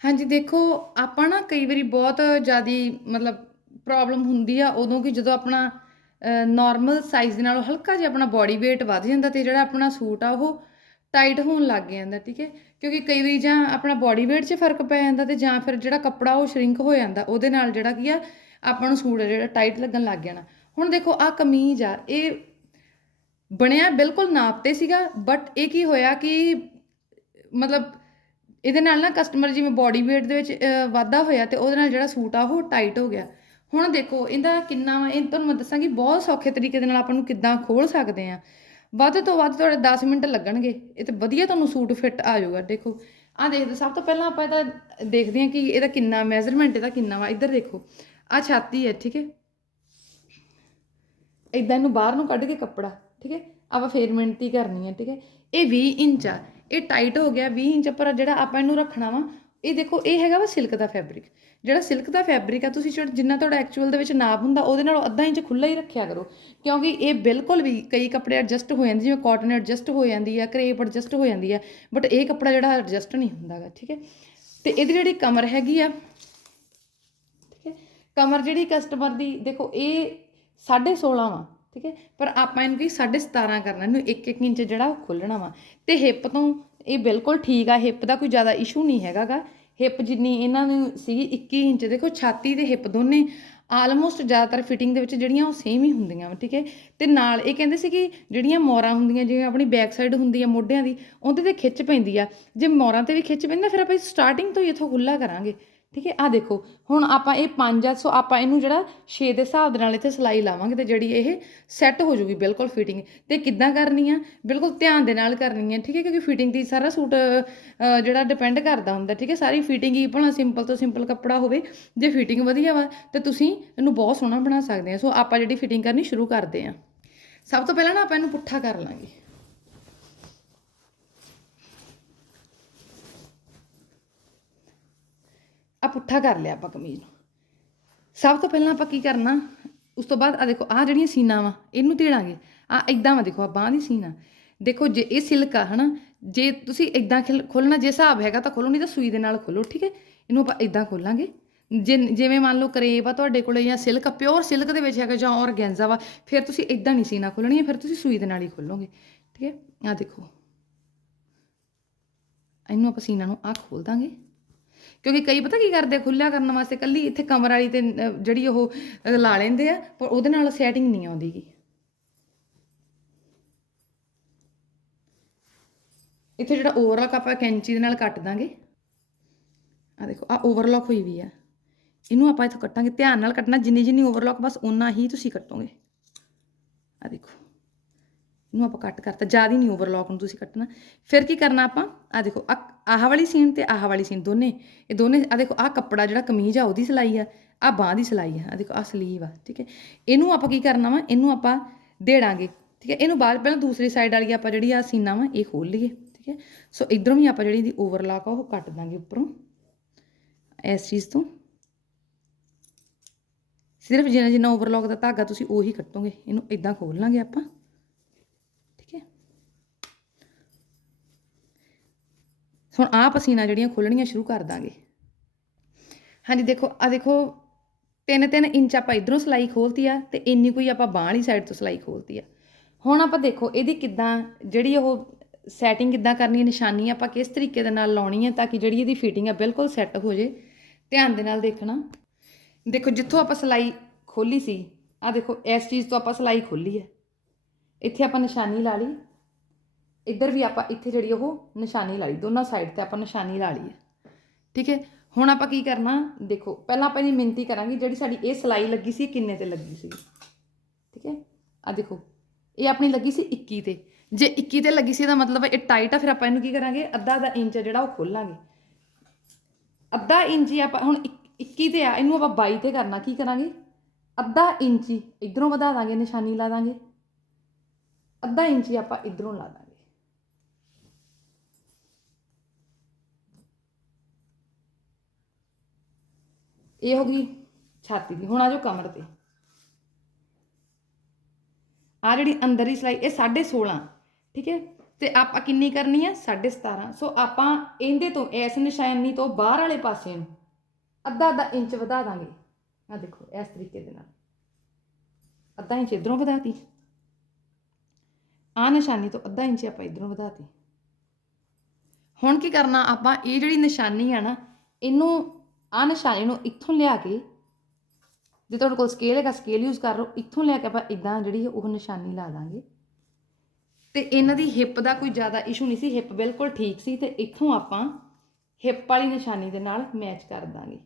ਹਾਂਜੀ, ਦੇਖੋ, ਆਪਾਂ ਨਾ ਕਈ ਵਾਰੀ ਬਹੁਤ ਜ਼ਿਆਦੀ ਮਤਲਬ ਪ੍ਰੋਬਲਮ ਹੁੰਦੀ ਆ ਉਦੋਂ ਕਿ ਜਦੋਂ ਆਪਣਾ ਨਾਰਮਲ ਸਾਈਜ਼ ਦੇ ਨਾਲੋਂ ਹਲਕਾ ਜਿਹਾ ਆਪਣਾ ਬਾਡੀ weight ਵੱਧ ਜਾਂਦਾ ਤੇ ਜਿਹੜਾ ਆਪਣਾ ਸੂਟ ਆ ਉਹ ਟਾਈਟ ਹੋਣ ਲੱਗ ਜਾਂਦਾ, ਠੀਕ ਹੈ? ਕਿਉਂਕਿ ਕਈ ਵਾਰੀ ਜਾਂ ਆਪਣਾ ਬਾਡੀ weight 'ਚ ਫ਼ਰਕ ਪੈ ਜਾਂਦਾ ਤੇ ਜਾਂ ਫਿਰ ਜਿਹੜਾ ਕੱਪੜਾ ਉਹ ਸ਼ਰਿੰਕ ਹੋ ਜਾਂਦਾ, ਉਹਦੇ ਨਾਲ ਜਿਹੜਾ ਕੀ ਆ, ਆਪਾਂ ਨੂੰ ਸੂਟ ਜਿਹੜਾ ਟਾਈਟ ਲੱਗਣ ਲੱਗ ਜਾਣਾ। ਹੁਣ ਦੇਖੋ ਆ ਕਮੀਜ਼ ਆ, ਇਹ ਬਣਿਆ ਬਿਲਕੁਲ ਨਾਪ ਤੇ ਸੀਗਾ ਬਟ ਇਹ ਕੀ ਹੋਇਆ ਕਿ ਮਤਲਬ ਇਹਦੇ ਨਾਲ ਨਾ ਕਸਟਮਰ ਜਿਵੇਂ ਬਾਡੀ weight ਦੇ ਵਿੱਚ ਵਾਧਾ ਹੋਇਆ ਤੇ ਉਹਦੇ ਨਾਲ ਜਿਹੜਾ ਸੂਟ ਆ ਉਹ ਟਾਈਟ ਹੋ ਗਿਆ। ਹੁਣ ਦੇਖੋ, ਇਹਦਾ ਕਿੰਨਾ ਵਾ, ਇਹ ਤੁਹਾਨੂੰ ਮੈਂ ਦੱਸਾਂਗੀ, ਬਹੁਤ ਸੌਖੇ ਤਰੀਕੇ ਦੇ ਨਾਲ ਆਪਾਂ ਨੂੰ ਕਿੱਦਾਂ ਖੋਲ ਸਕਦੇ ਆ ਵੱਧ ਤੋਂ ਵੱਧ ਤੁਹਾਡੇ 10 ਮਿੰਟ ਲੱਗਣਗੇ, ਇਹ ਤੇ ਵਧੀਆ ਤੁਹਾਨੂੰ ਸੂਟ ਫਿੱਟ ਆ ਜਾਊਗਾ। ਦੇਖੋ ਆ ਦੇਖਦੇ, ਸਭ ਤੋਂ ਪਹਿਲਾਂ ਆਪਾਂ ਇਹਦਾ ਦੇਖਦੇ ਹਾਂ ਕਿ ਇਹਦਾ ਕਿੰਨਾ ਮੈਜ਼ਰਮੈਂਟ ਇਹਦਾ ਕਿੰਨਾ ਵਾ। ਇੱਧਰ ਦੇਖੋ ਆ ਛਾਤੀ ਹੈ, ਠੀਕ ਹੈ? ਇਦਾਂ ਇਹਨੂੰ ਬਾਹਰ ਨੂੰ ਕੱਢ ਕੇ ਕੱਪੜਾ, ਠੀਕ ਹੈ? ਆਪਾਂ ਫੇਰ ਮਿਹਨਤੀ ਕਰਨੀ ਹੈ, ਠੀਕ ਹੈ? ਇਹ 20 ਇੰਚ ਆ। ਇਹ ਟਾਈਟ ਹੋ ਗਿਆ 20 ਇੰਚ, ਪਰ ਜਿਹੜਾ ਆਪਾਂ ਇਹਨੂੰ ਰੱਖਣਾ ਵਾ, ਇਹ ਦੇਖੋ, ਇਹ ਹੈਗਾ ਵਾ ਸਿਲਕ ਦਾ ਫੈਬਰਿਕ ਜਿਹੜਾ ਸਿਲਕ ਦਾ ਫੈਬਰਿਕ ਆ, ਤੁਸੀਂ ਜਿੰਨਾ ਤੁਹਾਡਾ ਐਕਚੁਅਲ ਦੇ ਵਿੱਚ ਨਾਪ ਹੁੰਦਾ, ਉਹਦੇ ਨਾਲੋਂ ਅੱਧਾ ਇੰਚ ਖੁੱਲਾ ਹੀ ਰੱਖਿਆ ਕਰੋ। ਕਿਉਂਕਿ ਇਹ ਬਿਲਕੁਲ ਵੀ ਕਈ ਕੱਪੜੇ ਐਡਜਸਟ ਹੋ ਜਾਂਦੇ, ਜਿਵੇਂ ਕਾਟਨ ਐਡਜਸਟ ਹੋ ਜਾਂਦੀ ਆ ਕਰੇਪ ਐਡਜਸਟ ਹੋ ਜਾਂਦੀ ਆ ਬਟ ਇਹ ਕੱਪੜਾ ਜਿਹੜਾ ਐਡਜਸਟ ਨਹੀਂ ਹੁੰਦਾਗਾ, ਠੀਕ ਹੈ? ਤੇ ਇਹਦੀ ਜਿਹੜੀ ਕਮਰ ਹੈਗੀ ਆ, ਠੀਕ ਹੈ? ਕਮਰ ਜਿਹੜੀ ਕਸਟਮਰ ਦੀ, ਦੇਖੋ, ਇਹ 16.5 ਵਾ। ਠੀਕ ਹੈ? ਪਰ ਆਪਾਂ ਇਹਨੂੰ ਕੀ 17.5 ਕਰਨਾ, ਇਹਨੂੰ 1-1 ਇੰਚ ਜਿਹੜਾ ਉਹ ਖੋਲਣਾ ਵਾ। ਤੇ ਹਿੱਪ ਤੋਂ ਇਹ ਬਿਲਕੁਲ ਠੀਕ ਆ ਹਿੱਪ ਦਾ ਕੋਈ ਜ਼ਿਆਦਾ ਇਸ਼ੂ ਨਹੀਂ ਹੈਗਾਗਾ ਹਿੱਪ ਜਿੰਨੀ ਇਹਨਾਂ ਨੂੰ ਸੀਗੀ 21 ਇੰਚ, ਦੇਖੋ ਛਾਤੀ ਤੇ ਹਿੱਪ ਦੋਨੇ ਆਲਮੋਸਟ ਜ਼ਿਆਦਾਤਰ ਫਿਟਿੰਗ ਦੇ ਵਿੱਚ ਜਿਹੜੀਆਂ ਉਹ ਸੇਮ ਹੀ ਹੁੰਦੀਆਂ ਵਾ, ਠੀਕ ਹੈ? ਤੇ ਨਾਲ ਇਹ ਕਹਿੰਦੇ ਸੀ ਕਿ ਜਿਹੜੀਆਂ ਮੋਰਾਂ ਹੁੰਦੀਆਂ, ਜਿਵੇਂ ਆਪਣੀ ਬੈਕ ਸਾਈਡ ਹੁੰਦੀ ਆ ਮੋਢਿਆਂ ਦੀ, ਉਹਦੇ ਤੇ ਖਿੱਚ ਪੈਂਦੀ ਆ। ਜੇ ਮੋਰਾਂ ਤੇ ਵੀ ਖਿੱਚ ਪੈਂਦੀ ਨਾ, ਫਿਰ ਆਪਾਂ ਸਟਾਰਟਿੰਗ ਤੋਂ ਹੀ ਇੱਥੋਂ ਖੁੱਲਾ ਕਰਾਂਗੇ। ਠੀਕ ਹੈ? ਆ ਦੇਖੋ, ਹੁਣ ਆਪਾਂ ਇਹ 5 ਆ, ਸੋ ਆਪਾਂ ਇਹਨੂੰ ਜਿਹੜਾ 6 ਦੇ ਹਿਸਾਬ ਦੇ ਨਾਲ ਇੱਥੇ ਸਿਲਾਈ ਲਾਵਾਂਗੇ ਤੇ ਜਿਹੜੀ ਇਹ ਸੈੱਟ ਹੋ ਜੂਗੀ ਬਿਲਕੁਲ ਫਿਟਿੰਗ ਤੇ ਕਿੱਦਾਂ ਕਰਨੀ ਆ? ਬਿਲਕੁਲ ਧਿਆਨ ਦੇ ਨਾਲ ਕਰਨੀ ਹੈ ਠੀਕ ਹੈ? ਕਿਉਂਕਿ ਫਿਟਿੰਗ ਦੀ ਸਾਰਾ ਸੂਟ ਜਿਹੜਾ ਡਿਪੈਂਡ ਕਰਦਾ ਹੁੰਦਾ, ਠੀਕ ਹੈ? ਸਾਰੀ ਫਿਟਿੰਗ ਹੀ ਭਲਾ ਸਿੰਪਲ ਤੋਂ ਸਿੰਪਲ ਕੱਪੜਾ ਹੋਵੇ, ਜੇ ਫਿਟਿੰਗ ਵਧੀਆ ਵਾ, ਤੇ ਤੁਸੀਂ ਇਹਨੂੰ ਬਹੁਤ ਸੋਹਣਾ ਬਣਾ ਸਕਦੇ ਆ। ਸੋ ਆਪਾਂ ਜਿਹੜੀ ਫਿਟਿੰਗ ਕਰਨੀ ਸ਼ੁਰੂ ਕਰਦੇ ਆ। ਸਭ ਤੋਂ ਪਹਿਲਾਂ ਨਾ ਆਪਾਂ ਇਹਨੂੰ ਪੁੱਠਾ ਕਰ ਲਾਂਗੇ। ਪੁੱਠਾ ਕਰ ਲਿਆ ਆਪਾਂ ਕਮੀਜ਼ ਨੂੰ। ਸਭ ਤੋਂ ਪਹਿਲਾਂ ਆਪਾਂ ਕੀ ਕਰਨਾ, ਉਸ ਤੋਂ ਬਾਅਦ ਆ ਦੇਖੋ ਆ ਜਿਹੜੀਆਂ ਸੀਨਾ ਵਾ, ਇਹਨੂੰ ਢੇੜਾਂਗੇ ਆ ਇਦਾਂ ਵਾ ਦੇਖੋ ਆ ਬਾਂਹ ਦੀ ਸੀਨਾ ਦੇਖੋ, ਜੇ ਇਹ ਸਿਲਕ ਆ, ਹਨਾ, ਜੇ ਤੁਸੀਂ ਇਦਾਂ ਖੋਲਣਾ ਜੇ ਹਿਸਾਬ ਹੈਗਾ ਤਾਂ ਖੋਲੋ ਨਹੀਂ ਤਾਂ ਸੂਈ ਦੇ ਨਾਲ ਖੋਲੋ ਠੀਕ ਹੈ? ਇਹਨੂੰ ਆਪਾਂ ਇਦਾਂ ਖੋਲਾਂਗੇ। ਜੇ, ਜਿਵੇਂ ਮੰਨ ਲਓ ਕਰੇਪ ਆ ਤੁਹਾਡੇ ਕੋਲੇ ਜਾਂ ਸਿਲਕ ਆ ਪਿਓਰ ਸਿਲਕ ਦੇ ਵਿੱਚ ਹੈਗਾ ਜਾਂ ਔਰਗੈਂਜ਼ਾ ਵਾ, ਫਿਰ ਤੁਸੀਂ ਇਦਾਂ ਨਹੀਂ ਸੀਨਾ ਖੋਲਣੀ ਹੈ, ਫਿਰ ਤੁਸੀਂ ਸੂਈ ਦੇ ਨਾਲ ਹੀ ਖੋਲੋਗੇ, ਠੀਕ ਹੈ? ਆ ਦੇਖੋ। ਇਹਨੂੰ ਆਪਾਂ ਸੀਨਾ ਨੂੰ ਆ ਖੋਲ ਦਾਂਗੇ। ਕਿਉਂਕਿ ਕਈ ਪਤਾ ਕੀ ਕਰਦੇ ਖੁੱਲਿਆ ਕਰਨ ਵਾਸਤੇ ਕੱਲੀ ਇੱਥੇ ਕਮਰ ਵਾਲੀ ਤੇ ਜਿਹੜੀ ਉਹ ਲਾ ਲੈਂਦੇ ਆ, ਪਰ ਉਹਦੇ ਨਾਲ ਸੈਟਿੰਗ ਨਹੀਂ ਆਉਂਦੀਗੀ ਇੱਥੇ ਜਿਹੜਾ ਓਵਰਲੌਕ ਆਪਾਂ ਕੈਂਚੀ ਦੇ ਨਾਲ ਕੱਟ ਦਾਂਗੇ ਆ ਦੇਖੋ ਆ ਓਵਰਲੌਕ ਹੋਈ ਵੀ ਆ। ਇਹਨੂੰ ਆਪਾਂ ਇੱਥੋਂ ਕੱਟਾਂਗੇ, ਧਿਆਨ ਨਾਲ ਕੱਟਣਾ ਜਿੰਨੀ ਜਿੰਨੀ ਓਵਰਲੌਕ ਬਸ ਉਨਾ ਹੀ ਤੁਸੀਂ ਕੱਟੋਗੇ। ਆ ਦੇਖੋ। ਇਹਨੂੰ ਆਪਾਂ ਕੱਟ ਕਰਤਾ, ਜ਼ਿਆਦਾ ਨਹੀਂ ਓਵਰਲੌਕ ਨੂੰ ਤੁਸੀਂ ਕੱਟਣਾ। ਫਿਰ ਕੀ ਕਰਨਾ ਆਪਾਂ? ਆ ਦੇਖੋ, ਆਹ ਆਹ ਵਾਲੀ ਸੀਨ ਤੇ ਆਹ ਵਾਲੀ ਸੀਨ ਦੋਨੇ। ਇਹ ਦੋਨੇ ਆ ਦੇਖੋ, ਆਹ ਕੱਪੜਾ ਜਿਹੜਾ ਕਮੀਜ਼ ਆ, ਉਹਦੀ ਸਿਲਾਈ ਆ ਆ ਬਾਹ ਦੀ ਸਿਲਾਈ ਆ ਆ ਦੇਖੋ ਆ ਸਲੀਵ ਆ, ਠੀਕ ਹੈ। ਇਹਨੂੰ ਆਪਾਂ ਕੀ ਕਰਨਾ ਵਾ? ਇਹਨੂੰ ਆਪਾਂ ਦੇੜਾਂਗੇ, ਠੀਕ ਹੈ। ਇਹਨੂੰ ਬਾਅਦ ਪਹਿਲਾਂ ਦੂਸਰੀ ਸਾਈਡ ਵਾਲੀ ਆਪਾਂ ਜਿਹੜੀ ਆ ਸੀਨਾ ਵਾ, ਇਹ ਖੋਲ ਲਈਏ, ਠੀਕ ਹੈ। ਸੋ ਇਧਰੋਂ ਵੀ ਆਪਾਂ ਜਿਹੜੀ ਇਹਦੀ ਓਵਰਲੌਕ ਆ, ਉਹ ਕੱਟ ਦਾਂਗੇ ਉੱਪਰੋਂ, ਇਸ ਚੀਜ਼ ਤੋਂ। ਸਿਰਫ ਜਿੰਨਾ ਜਿੰਨਾ ਓਵਰਲੌਕ ਦਾ ਧਾਗਾ ਤੁਸੀਂ ਉਹੀ ਕੱਟੋਗੇ, ਇਹਨੂੰ ਇਦਾਂ ਖੋਲ ਲਾਂਗੇ ਆਪਾਂ ਠੀਕ ਹੈ ਹੁਣ ਆ ਪਸੀਨਾ ਜਿਹੜੀਆਂ ਖੋਲਣੀਆਂ ਸ਼ੁਰੂ ਕਰ ਦਾਂਗੇ। ਹਾਂਜੀ, ਦੇਖੋ ਆ ਦੇਖੋ 3-3 ਇੰਚ ਆਪਾਂ ਇਧਰੋਂ ਸਿਲਾਈ ਖੋਲਤੀ ਆ ਤੇ ਇੰਨੀ ਕੋਈ ਆਪਾਂ ਬਾਹ ਵਾਲੀ ਸਾਈਡ ਤੋਂ ਸਿਲਾਈ ਖੋਲਤੀ ਆ। ਹੁਣ ਆਪਾਂ ਦੇਖੋ, ਇਹਦੀ ਕਿੱਦਾਂ, ਜਿਹੜੀ ਉਹ ਸੈਟਿੰਗ ਕਿੱਦਾਂ ਕਰਨੀ ਹੈ, ਨਿਸ਼ਾਨੀ ਆਪਾਂ ਕਿਸ ਤਰੀਕੇ ਦੇ ਨਾਲ ਲਾਉਣੀ ਹੈ ਤਾਂ ਕਿ ਜਿਹੜੀ ਇਹਦੀ ਫਿਟਿੰਗ ਆ ਬਿਲਕੁਲ ਸੈੱਟ ਹੋ ਜੇ। ਧਿਆਨ ਦੇ ਨਾਲ ਦੇਖਣਾ। ਦੇਖੋ, ਜਿੱਥੋਂ ਆਪਾਂ ਸਿਲਾਈ ਖੋਲੀ ਸੀ ਆ ਦੇਖੋ, ਇਸ ਚੀਜ਼ ਤੋਂ ਆਪਾਂ ਸਿਲਾਈ ਖੋਲੀ ਹੈ। ਇੱਥੇ ਆਪਾਂ ਨਿਸ਼ਾਨੀ ਲਾ ਲਈ। ਇੱਧਰ ਵੀ ਆਪਾਂ ਇੱਥੇ ਜਿਹੜੀ ਉਹ ਨਿਸ਼ਾਨੀ ਲਾ ਲਈ, ਦੋਨਾਂ ਸਾਈਡ ਤੇ ਆਪਾਂ ਨਿਸ਼ਾਨੀ ਲਾ ਲਈ ਹੈ। ਠੀਕ ਹੈ? ਹੁਣ ਆਪਾਂ ਕੀ ਕਰਨਾ? ਦੇਖੋ, ਪਹਿਲਾਂ ਆਪਾਂ ਇਹਦੀ ਮਿੰਤੀ ਕਰਾਂਗੇ ਜਿਹੜੀ ਸਾਡੀ ਇਹ ਸਿਲਾਈ ਲੱਗੀ ਸੀ, ਕਿੰਨੇ ਤੇ ਲੱਗੀ ਸੀ। ਠੀਕ ਹੈ? ਆ ਦੇਖੋ, ਇਹ ਆਪਣੀ ਲੱਗੀ ਸੀ 21 ਤੇ। ਜੇ 21 ਤੇ ਲੱਗੀ ਸੀ, ਇਹਦਾ ਮਤਲਬ ਇਹ ਟਾਈਟ ਆ, ਫਿਰ ਆਪਾਂ ਇਹਨੂੰ ਕੀ ਕਰਾਂਗੇ? ਅੱਧਾ ਦਾ ਇੰਚ ਆ ਜਿਹੜਾ ਉਹ ਖੋਲਾਂਗੇ। ਅੱਧਾ ਇੰਚ ਹੀ ਆਪਾਂ ਹੁਣ 21 ਤੇ ਆ, ਇਹਨੂੰ ਆਪਾਂ 22 ਤੇ ਕਰਨਾ, ਕੀ ਕਰਾਂਗੇ? ਅੱਧਾ ਇੰਚ ਹੀ ਇਧਰੋਂ ਵਧਾ ਦਾਂਗੇ, ਨਿਸ਼ਾਨੀ ਲਾ ਦਾਂਗੇ। ਅੱਧਾ ਇੰਚ ਹੀ ਆਪਾਂ ਇਧਰੋਂ ਲਾ ਦਾਂਗੇ। ਇਹ ਹੋ ਗਈ ਛਾਤੀ ਦੀ। ਹੁਣ ਆ ਜਾਓ ਕਮਰ ਤੇ। ਆ ਜਿਹੜੀ ਅੰਦਰ ਹੀ ਸਿਲਾਈ, ਇਹ 16.5 ਠੀਕ ਹੈ? ਤੇ ਆਪਾਂ ਕਿੰਨੀ ਕਰਨੀ ਆ? 17.5 ਸੋ ਆਪਾਂ ਇਹਦੇ ਤੋਂ, ਇਸ ਨਿਸ਼ਾਨੀ ਤੋਂ ਬਾਹਰ ਵਾਲੇ ਪਾਸੇ ਨੂੰ ਅੱਧਾ ਅੱਧਾ ਇੰਚ ਵਧਾ ਦਾਂਗੇ। ਆ ਦੇਖੋ, ਇਸ ਤਰੀਕੇ ਦੇ ਨਾਲ। ਅੱਧਾ ਇੰਚ ਇਧਰੋਂ ਵਧਾਤੀ। ਆ ਨਿਸ਼ਾਨੀ ਤੋਂ ਅੱਧਾ ਇੰਚ ਆਪਾਂ ਇਧਰੋਂ ਵਧਾਤੀ। ਹੁਣ ਕੀ ਕਰਨਾ ਆਪਾਂ? ਇਹ ਜਿਹੜੀ ਨਿਸ਼ਾਨੀ ਆ ਨਾ, ਇਹਨੂੰ ਆ ਨਿਸ਼ਾਨੀ ਨੂੰ ਇੱਥੋਂ ਲਿਆ ਕੇ ਜੇ ਤੁਹਾਡੇ ਕੋਲ ਸਕੇਲ ਹੈਗਾ ਸਕੇਲ ਯੂਜ਼ ਕਰ ਲਓ, ਇੱਥੋਂ ਲਿਆ ਕੇ ਆਪਾਂ ਇਦਾਂ ਜਿਹੜੀ ਉਹ ਨਿਸ਼ਾਨੀ ਲਾ ਦਾਂਗੇ। ਤੇ ਇਹਨਾਂ ਦੀ ਹਿੱਪ ਦਾ ਕੋਈ ਜ਼ਿਆਦਾ ਇਸ਼ੂ ਨਹੀਂ ਸੀ ਹਿੱਪ ਬਿਲਕੁਲ ਠੀਕ ਸੀ ਤੇ ਇੱਥੋਂ ਆਪਾਂ ਹਿੱਪ ਵਾਲੀ ਨਿਸ਼ਾਨੀ ਦੇ ਨਾਲ ਮੈਚ ਕਰ ਦਾਂਗੇ।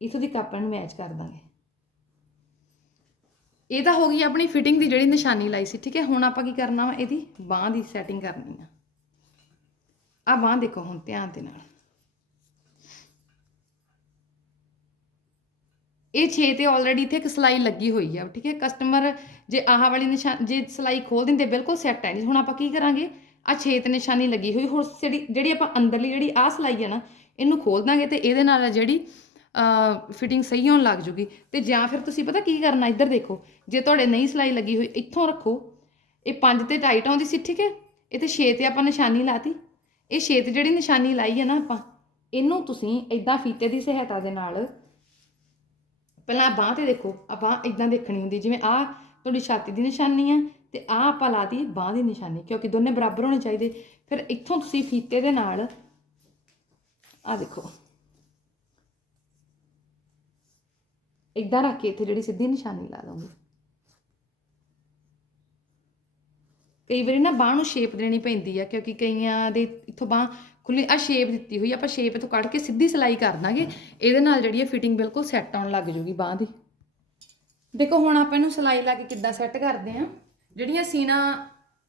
ਇਥੋਂ ਦੀ ਕਾਪਾਂ ਨੂੰ ਮੈਚ ਕਰ ਦਾਂਗੇ। ਇਹ ਤਾਂ ਹੋ ਗਈ ਆਪਣੀ ਫਿਟਿੰਗ ਦੀ ਜਿਹੜੀ ਨਿਸ਼ਾਨੀ ਲਾਈ ਸੀ, ਠੀਕ ਹੈ? ਹੁਣ ਆਪਾਂ ਕੀ ਕਰਨਾ ਵਾ, ਇਹਦੀ ਬਾਹ ਦੀ ਸੈਟਿੰਗ ਕਰਨੀ ਆ। ਆ ਬਾਹ ਦੇਖੋ ਹੁਣ ਧਿਆਨ ਦੇ ਨਾਲ ਇਹ 6 ਤੇ ਆਲਰੇਡੀ ਇੱਥੇ ਇੱਕ ਸਲਾਈ ਲੱਗੀ ਹੋਈ ਆ, ਠੀਕ ਹੈ? ਕਸਟਮਰ ਜੇ ਆਹ ਵਾਲੀ ਨਿਸ਼ਾਨ ਜੇ ਸਲਾਈ ਖੋਲ ਦਿੰਦੇ, ਬਿਲਕੁਲ ਸੈੱਟ ਹੈ। ਜੀ ਹੁਣ ਆਪਾਂ ਕੀ ਕਰਾਂਗੇ? ਆ 6 ਤੇ ਨਿਸ਼ਾਨੀ ਲੱਗੀ ਹੋਈ। ਹੁਣ ਜਿਹੜੀ ਜਿਹੜੀ ਆਪਾਂ ਅੰਦਰਲੀ ਜਿਹੜੀ ਆਹ ਸਲਾਈ ਹੈ ਨਾ, ਇਹਨੂੰ ਖੋਲ ਦਾਂਗੇ ਤੇ ਇਹਦੇ ਨਾਲ ਜਿਹੜੀ ਫਿਟਿੰਗ ਸਹੀ ਹੋਣ ਲੱਗ ਜੂਗੀ। ਤੇ ਜਾਂ ਫਿਰ ਤੁਸੀਂ ਪਤਾ ਕੀ ਕਰਨਾ? ਇੱਧਰ ਦੇਖੋ। ਜੇ ਤੁਹਾਡੇ ਨਹੀਂ ਸਲਾਈ ਲੱਗੀ ਹੋਈ, ਇੱਥੋਂ ਰੱਖੋ। ਇਹ 5 ਤੇ ਟਾਈਟ ਆਉਂਦੀ ਸੀ, ਠੀਕ ਹੈ? ਇਹ ਤੇ 6 ਤੇ ਆਪਾਂ ਨਿਸ਼ਾਨੀ ਲਾਤੀ। ਇਹ ਛੇਤ ਜਿਹੜੀ ਨਿਸ਼ਾਨੀ ਲਾਈ ਹੈ ਨਾ ਆਪਾਂ, ਇਹਨੂੰ ਤੁਸੀਂ ਇਦਾਂ ਫੀਤੇ ਦੀ ਸਹਾਇਤਾ ਦੇ ਨਾਲ, ਪਹਿਲਾਂ ਬਾਹ ਤੇ ਦੇਖੋ ਆਪਾਂ ਬਾਹ ਇਦਾਂ ਦੇਖਣੀ ਹੁੰਦੀ, ਜਿਵੇਂ ਆ ਤੁਹਾਡੀ ਛਾਤੀ ਦੀ ਨਿਸ਼ਾਨੀ ਆ ਤੇ ਆ ਆਪਾਂ ਲਾਤੀ ਬਾਹ ਦੀ ਨਿਸ਼ਾਨੀ, ਕਿਉਂਕਿ ਦੋਨੇ ਬਰਾਬਰ ਹੋਣੇ ਚਾਹੀਦੇ। ਫਿਰ ਇੱਥੋਂ ਤੁਸੀਂ ਫੀਤੇ ਦੇ ਨਾਲ ਆ ਦੇਖੋ। ਇਦਾਂ ਰੱਖ ਕੇ ਇੱਥੇ ਜਿਹੜੀ ਸਿੱਧੀ ਨਿਸ਼ਾਨੀ ਲਾ ਦੋਗੇ ਕਈ ਵਾਰੀ ਨਾ ਬਾਹ ਨੂੰ ਸ਼ੇਪ ਦੇਣੀ ਪੈਂਦੀ ਆ, ਕਿਉਂਕਿ ਕਈਆਂ ਦੇ ਇੱਥੋਂ ਬਾਹ ਖੁੱਲੀ ਆ ਸ਼ੇਪ ਦਿੱਤੀ ਹੋਈ ਆਪਾਂ ਸ਼ੇਪ ਤੋਂ ਕੱਢ ਕੇ ਸਿੱਧੀ ਸਿਲਾਈ ਕਰ ਦਾਂਗੇ, ਇਹਦੇ ਨਾਲ ਜਿਹੜੀ ਹੈ ਫਿਟਿੰਗ ਬਿਲਕੁਲ ਸੈੱਟ ਆਉਣ ਲੱਗ ਜੂਗੀ ਬਾਹ ਦੀ। ਦੇਖੋ, ਹੁਣ ਆਪਾਂ ਇਹਨੂੰ ਸਿਲਾਈ ਲਾ ਕੇ ਕਿੱਦਾਂ ਸੈੱਟ ਕਰਦੇ ਆ। ਜਿਹੜੀਆਂ ਸੀਨਾ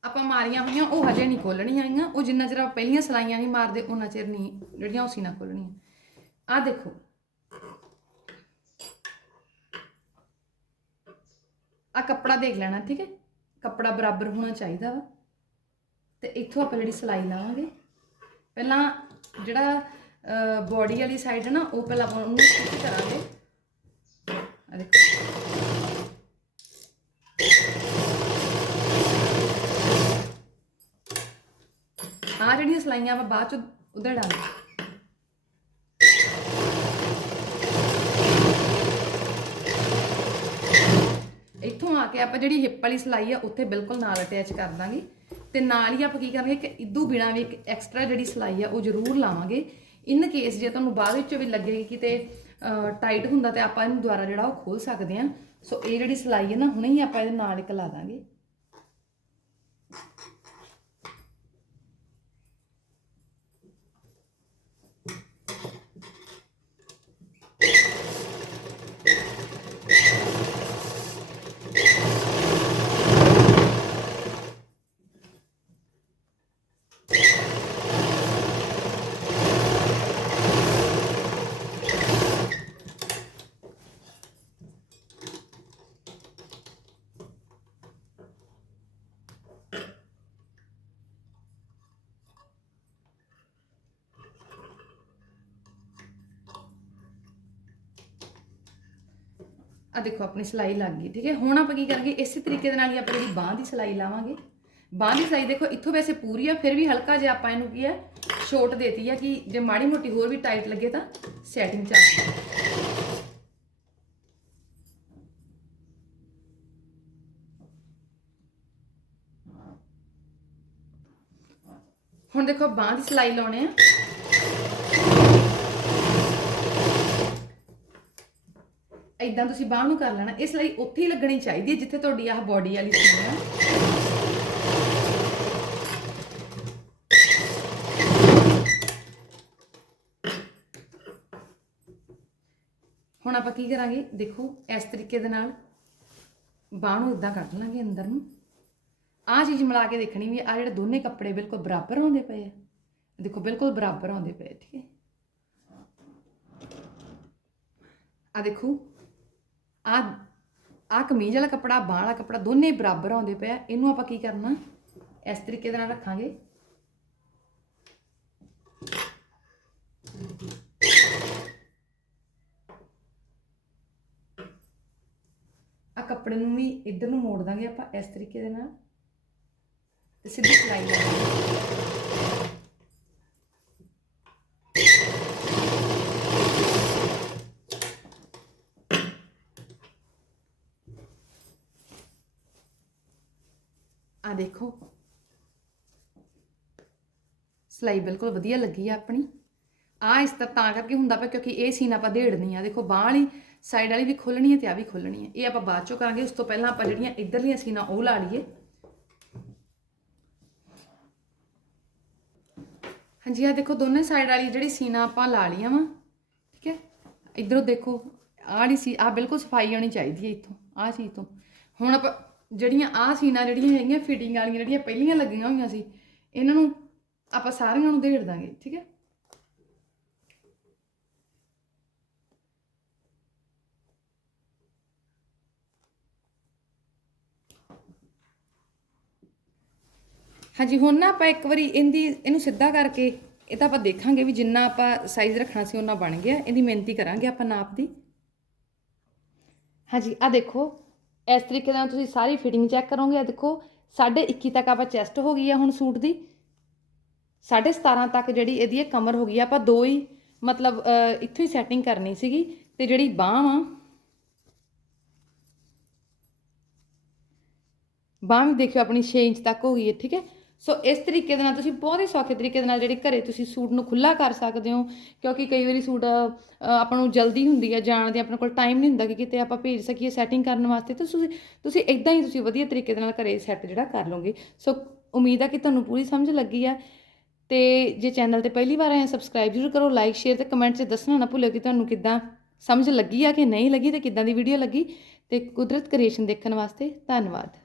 ਆਪਾਂ ਮਾਰੀਆਂ ਹੋਈਆਂ, ਉਹ ਹਜੇ ਨਹੀਂ ਖੋਲਣੀਆਂ ਆਈਆਂ ਉਹ ਜਿੰਨਾ ਚਿਰ ਆਪਾਂ ਪਹਿਲੀਆਂ ਸਲਾਈਆਂ ਨਹੀਂ ਮਾਰਦੇ ਉਹਨਾਂ ਚਿਰ ਨਹੀਂ ਜਿਹੜੀਆਂ ਉਹ ਸੀਨਾ ਖੋਲਣੀਆਂ ਆ ਦੇਖੋ। ਆ ਕੱਪੜਾ ਦੇਖ ਲੈਣਾ, ਠੀਕ ਹੈ? ਕੱਪੜਾ ਬਰਾਬਰ ਹੋਣਾ ਚਾਹੀਦਾ ਵਾ। ਤੇ ਇੱਥੋਂ ਆਪਾਂ ਜਿਹੜੀ ਸਿਲਾਈ ਲਾਵਾਂਗੇ। ਪਹਿਲਾਂ ਜਿਹੜਾ ਬਾਡੀ ਵਾਲੀ ਸਾਈਡ ਹੈ ਨਾ, ਉਹ ਪਹਿਲਾਂ ਆਪਾਂ ਉਹਨੂੰ ਸਟਿਚ ਕਰਾਂਗੇ। ਆ ਦੇਖੋ। ਆ ਜਿਹੜੀਆਂ ਸਲਾਈਆਂ ਆਪਾਂ ਬਾਅਦ ਚ ਉਧਰ ਡਾਲਾਂਗੇ। ਇੱਥੋਂ ਆ ਕੇ ਆਪਾਂ ਜਿਹੜੀ ਹਿੱਪ ਵਾਲੀ ਸਲਾਈ ਆ, ਉੱਥੇ ਬਿਲਕੁਲ ਨਾਲ ਅਟੈਚ ਕਰ ਦਾਂਗੇ। ਤੇ ਨਾਲ ਹੀ ਆਪਾਂ ਕੀ ਕਰਾਂਗੇ ਕਿ ਇਦੋਂ ਬਿਨਾ ਵੀ ਇੱਕ ਐਕਸਟਰਾ ਜਿਹੜੀ ਸਲਾਈ ਆ, ਉਹ ਜ਼ਰੂਰ ਲਾਵਾਂਗੇ। ਇਨ ਕੇਸ ਜੇ ਤੁਹਾਨੂੰ ਬਾਅਦ ਵਿੱਚ ਵੀ ਲੱਗੇ ਕਿਤੇ ਟਾਈਟ ਹੁੰਦਾ ਤੇ ਆਪਾਂ ਇਹਨੂੰ ਦੁਬਾਰਾ ਜਿਹੜਾ ਉਹ ਖੋਲ ਸਕਦੇ ਆ। ਸੋ ਇਹ ਜਿਹੜੀ ਸਲਾਈ ਹੈ ਨਾ, ਹੁਣੇ ਹੀ ਆਪਾਂ ਇਹਦੇ ਨਾਲ ਇੱਕ ਲਾ ਦਾਂਗੇ। ਆ ਦੇਖੋ, ਆਪਣੀ ਸਿਲਾਈ ਲੱਗ ਗਈ, ਠੀਕ ਹੈ? ਹੁਣ ਆਪਾਂ ਕੀ ਕਰਾਂਗੇ, ਇਸੇ ਤਰੀਕੇ ਦੇ ਨਾਲ ਹੀ ਆਪਾਂ ਜਿਹੜੀ ਬਾਹ ਦੀ ਸਿਲਾਈ ਲਾਵਾਂਗੇ। ਬਾਹ ਦੀ ਸਿਲਾਈ ਦੇਖੋ, ਇੱਥੋਂ ਵੈਸੇ ਪੂਰੀ ਆ, ਫਿਰ ਵੀ ਹਲਕਾ ਜਿਹਾ ਆਪਾਂ ਇਹਨੂੰ ਕੀ ਹੈ ਛੋਟ ਦੇਤੀ ਆ ਕਿ ਜੇ ਮਾੜੀ ਮੋਟੀ ਹੋਰ ਵੀ ਟਾਈਟ ਲੱਗੇ ਤਾਂ ਸੈਟਿੰਗ ਚ ਹੁਣ ਦੇਖੋ, ਬਾਹ ਦੀ ਸਿਲਾਈ ਲਾਉਣੇ ਆ। ਇਦਾਂ ਤੁਸੀਂ ਬਾਹ ਨੂੰ ਕਰ ਲੈਣਾ, ਇਸ ਲਈ ਉੱਥੇ ਹੀ ਲੱਗਣੀ ਚਾਹੀਦੀ ਹੈ, ਜਿੱਥੇ ਤੁਹਾਡੀ ਆਹ ਬਾਡੀ ਵਾਲੀ ਸੀ ਹੈ। ਹੁਣ ਆਪਾਂ ਕੀ ਕਰਾਂਗੇ? ਦੇਖੋ, ਇਸ ਤਰੀਕੇ ਦੇ ਨਾਲ ਬਾਹ ਨੂੰ ਇਦਾਂ ਕੱਢ ਲਾਂਗੇ ਅੰਦਰ ਨੂੰ। ਆਹ ਚੀਜ਼ ਮਿਲਾ ਕੇ ਦੇਖਣੀ ਵੀ ਆ ਜਿਹੜੇ ਦੋਨੇ ਕੱਪੜੇ ਬਿਲਕੁਲ ਬਰਾਬਰ ਆਉਂਦੇ ਪਏ ਆ। ਦੇਖੋ, ਬਿਲਕੁਲ ਬਰਾਬਰ ਆਉਂਦੇ ਪਏ ਠੀਕ ਹੈ। ਆ ਦੇਖੋ ਆ ਆ ਕਮੀਜ਼ ਵਾਲਾ ਕੱਪੜਾ, ਬਾਹ ਵਾਲਾ ਕੱਪੜਾ ਦੋਨੇ ਬਰਾਬਰ ਆਉਂਦੇ ਪਏ ਆ। ਇਹਨੂੰ ਆਪਾਂ ਕੀ ਕਰਨਾ? ਇਸ ਤਰੀਕੇ ਦੇ ਨਾਲ ਰੱਖਾਂਗੇ। ਆ ਕੱਪੜੇ ਨੂੰ ਵੀ ਇੱਧਰ ਨੂੰ ਮੋੜ ਦਾਂਗੇ ਆਪਾਂ, ਇਸ ਤਰੀਕੇ ਦੇ ਨਾਲ। ਤੇ ਸਿੱਧੀ ਸਿਲਾਈ ਲਗਾਵਾਂਗੇ ਆ ਦੇਖੋ। ਸਿਲਾਈ ਬਿਲਕੁਲ ਵਧੀਆ ਲੱਗੀ ਆ ਆਪਣੀ। ਆ ਇਸ ਤਰ੍ਹਾਂ ਤਾਂ ਕਰਕੇ ਹੁੰਦਾ ਪਿਆ ਕਿਉਂਕਿ ਇਹ ਸੀਨ ਆਪਾਂ ਦੇੜਨੀ ਆ। ਦੇਖੋ, ਬਾਂਹ ਵਾਲੀ ਸਾਈਡ ਵਾਲੀ ਵੀ ਖੋਲਣੀ ਹੈ ਤੇ ਆ ਵੀ ਖੋਲਣੀ ਹੈ ਇਹ ਆਪਾਂ ਬਾਅਦ ਚੋਂ ਕਰਾਂਗੇ। ਉਸ ਤੋਂ ਪਹਿਲਾਂ ਆਪਾਂ ਜਿਹੜੀਆਂ ਇਧਰਲੀਆਂ ਸੀਨਾਂ ਉਹ ਲਾ ਲਈਏ। ਹਾਂਜੀ ਆ ਦੇਖੋ, ਦੋਨੇ ਸਾਈਡ ਵਾਲੀ ਜਿਹੜੀ ਸੀਨਾ ਆਪਾਂ ਲਾ ਲਈਆਂ ਵਾ, ਠੀਕ ਹੈ? ਇਧਰੋਂ ਦੇਖੋ, ਆਹ ਵਾਲੀ ਸੀ ਆ ਬਿਲਕੁਲ ਸਫ਼ਾਈ ਆਉਣੀ ਚਾਹੀਦੀ ਹੈ ਇੱਥੋਂ, ਆਹ ਚੀਜ਼ ਤੋਂ। ਹੁਣ ਆਪਾਂ ਜਿਹੜੀਆਂ ਆਹ ਸੀਨਾਂ ਜਿਹੜੀਆਂ ਹੈਗੀਆਂ ਫਿਟਿੰਗ ਵਾਲੀਆਂ ਜਿਹੜੀਆਂ ਪਹਿਲੀਆਂ ਲੱਗੀਆਂ ਹੋਈਆਂ ਸੀ, ਇਹਨਾਂ ਨੂੰ ਆਪਾਂ ਸਾਰੀਆਂ ਨੂੰ ਦੇੜ ਦਾਂਗੇ, ਠੀਕ ਹੈ? ਹਾਂਜੀ, ਹੁਣ ਨਾ ਆਪਾਂ ਇੱਕ ਵਾਰੀ ਇਹਦੀ, ਇਹਨੂੰ ਸਿੱਧਾ ਕਰਕੇ, ਇਹ ਤਾਂ ਆਪਾਂ ਦੇਖਾਂਗੇ ਵੀ ਜਿੰਨਾ ਆਪਾਂ ਸਾਈਜ਼ ਰੱਖਣਾ ਸੀ ਉਹਨਾਂ ਬਣ ਗਿਆ। ਇਹਦੀ ਮਿਹਨਤੀ ਕਰਾਂਗੇ ਆਪਾਂ ਨਾਪ ਦੀ। ਹਾਂਜੀ ਆ ਦੇਖੋ। ਇਸ ਤਰੀਕੇ ਨਾਲ ਤੁਸੀਂ ਸਾਰੀ ਫਿਟਿੰਗ ਚੈੱਕ ਕਰੋਗੇ। ਆ ਦੇਖੋ 21.5 ਤੱਕ ਆਪਾਂ ਚੈਸਟ ਹੋ ਗਈ ਆ ਹੁਣ ਸੂਟ ਦੀ। 17.5 ਤੱਕ ਜਿਹੜੀ ਇਹਦੀ ਇਹ ਕਮਰ ਹੋ ਗਈ ਆ, ਆਪਾਂ ਦੋ ਹੀ ਮਤਲਬ ਇੱਥੋਂ ਹੀ ਸੈਟਿੰਗ ਕਰਨੀ ਸੀਗੀ। ਤੇ ਜਿਹੜੀ ਬਾਂਹ ਆ, ਬਾਂਹ ਵੀ ਦੇਖਿਓ ਆਪਣੀ 6 ਇੰਚ ਤੱਕ ਹੋ ਗਈ ਹੈ, ਠੀਕ ਹੈ? ਸੋ ਇਸ ਤਰੀਕੇ ਦੇ ਨਾਲ ਤੁਸੀਂ ਬਹੁਤ ਹੀ ਸੌਖੇ ਤਰੀਕੇ ਦੇ ਨਾਲ ਜਿਹੜੇ ਘਰੇ ਤੁਸੀਂ ਸੂਟ ਨੂੰ ਖੁੱਲਾ ਕਰ ਸਕਦੇ ਹੋ, ਕਿਉਂਕਿ ਕਈ ਵਾਰੀ ਸੂਟ ਆਪਾਂ ਨੂੰ ਜਲਦੀ ਹੁੰਦੀ ਹੈ ਜਾਣ ਦੀ, ਆਪਣੇ ਕੋਲ ਟਾਈਮ ਨਹੀਂ ਹੁੰਦਾ ਕਿ ਕਿਤੇ ਆਪਾਂ ਭੇਜ ਸਕੀਏ ਸੈਟਿੰਗ ਕਰਨ ਵਾਸਤੇ, ਤਾਂ ਤੁਸੀਂ ਤੁਸੀਂ ਇਦਾਂ ਹੀ ਤੁਸੀਂ ਵਧੀਆ ਤਰੀਕੇ ਦੇ ਨਾਲ ਘਰੇ ਸੈੱਟ ਜਿਹੜਾ ਕਰ ਲਓਗੇ। ਸੋ ਉਮੀਦ ਆ ਕਿ ਤੁਹਾਨੂੰ ਪੂਰੀ ਸਮਝ ਲੱਗੀ ਆ, ਤੇ ਜੇ ਚੈਨਲ ਤੇ ਪਹਿਲੀ ਵਾਰ ਆਏ ਆ ਸਬਸਕ੍ਰਾਈਬ ਜ਼ਰੂਰ ਕਰੋ ਲਾਈਕ ਸ਼ੇਅਰ ਤੇ ਕਮੈਂਟ 'ਚ ਦੱਸਣਾ ਨਾ ਭੁੱਲਿਓ ਕਿ ਤੁਹਾਨੂੰ ਕਿੱਦਾਂ ਸਮਝ ਲੱਗੀ ਆ ਕਿ ਨਹੀਂ ਲੱਗੀ ਤੇ ਕਿੱਦਾਂ ਦੀ ਵੀਡੀਓ ਲੱਗੀ, ਤੇ ਕੁਦਰਤ ਕ੍ਰੀਏਸ਼ਨ ਦੇਖਣ ਵਾਸਤੇ ਧੰਨਵਾਦ।